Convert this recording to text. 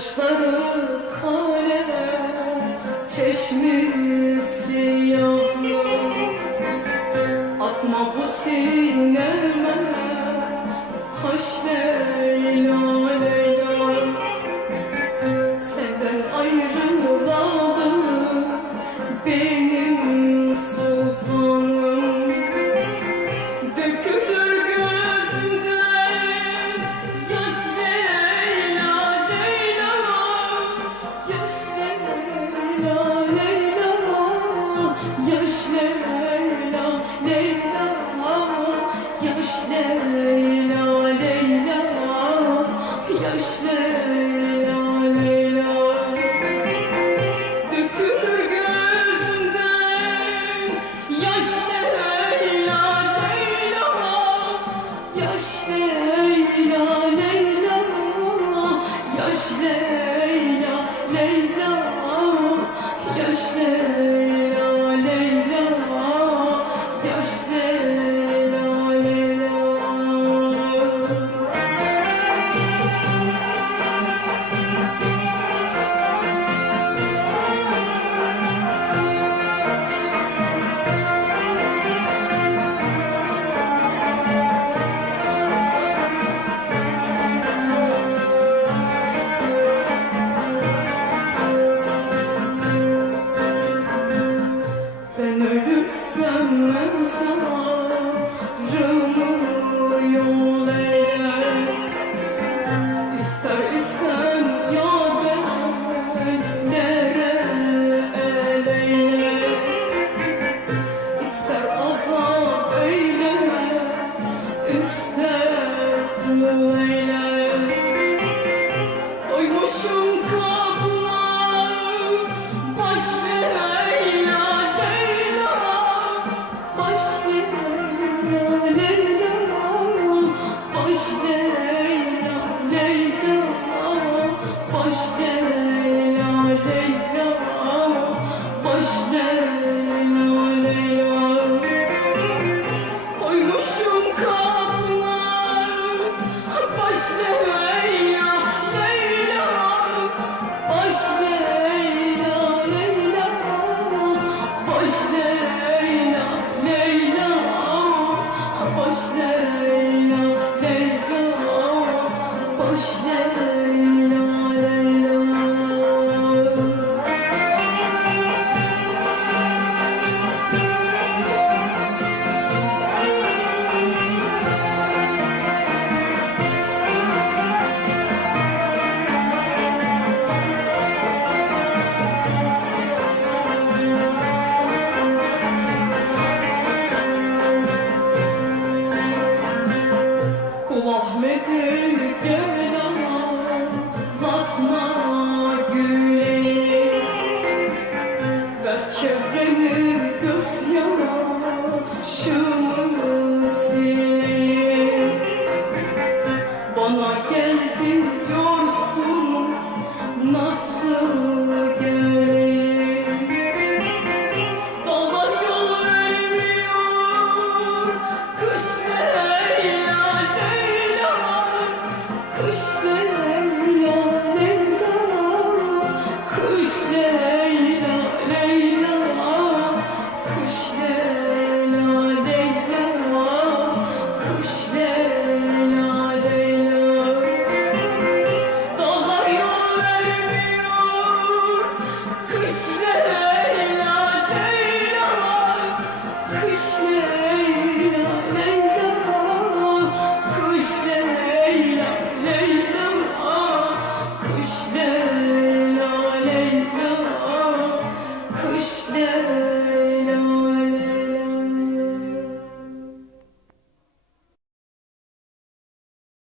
Saçları kalem, çeşmi siyahlı Atma bu sineme taş ver Leyla ah, yaş Leyla Göz Leyla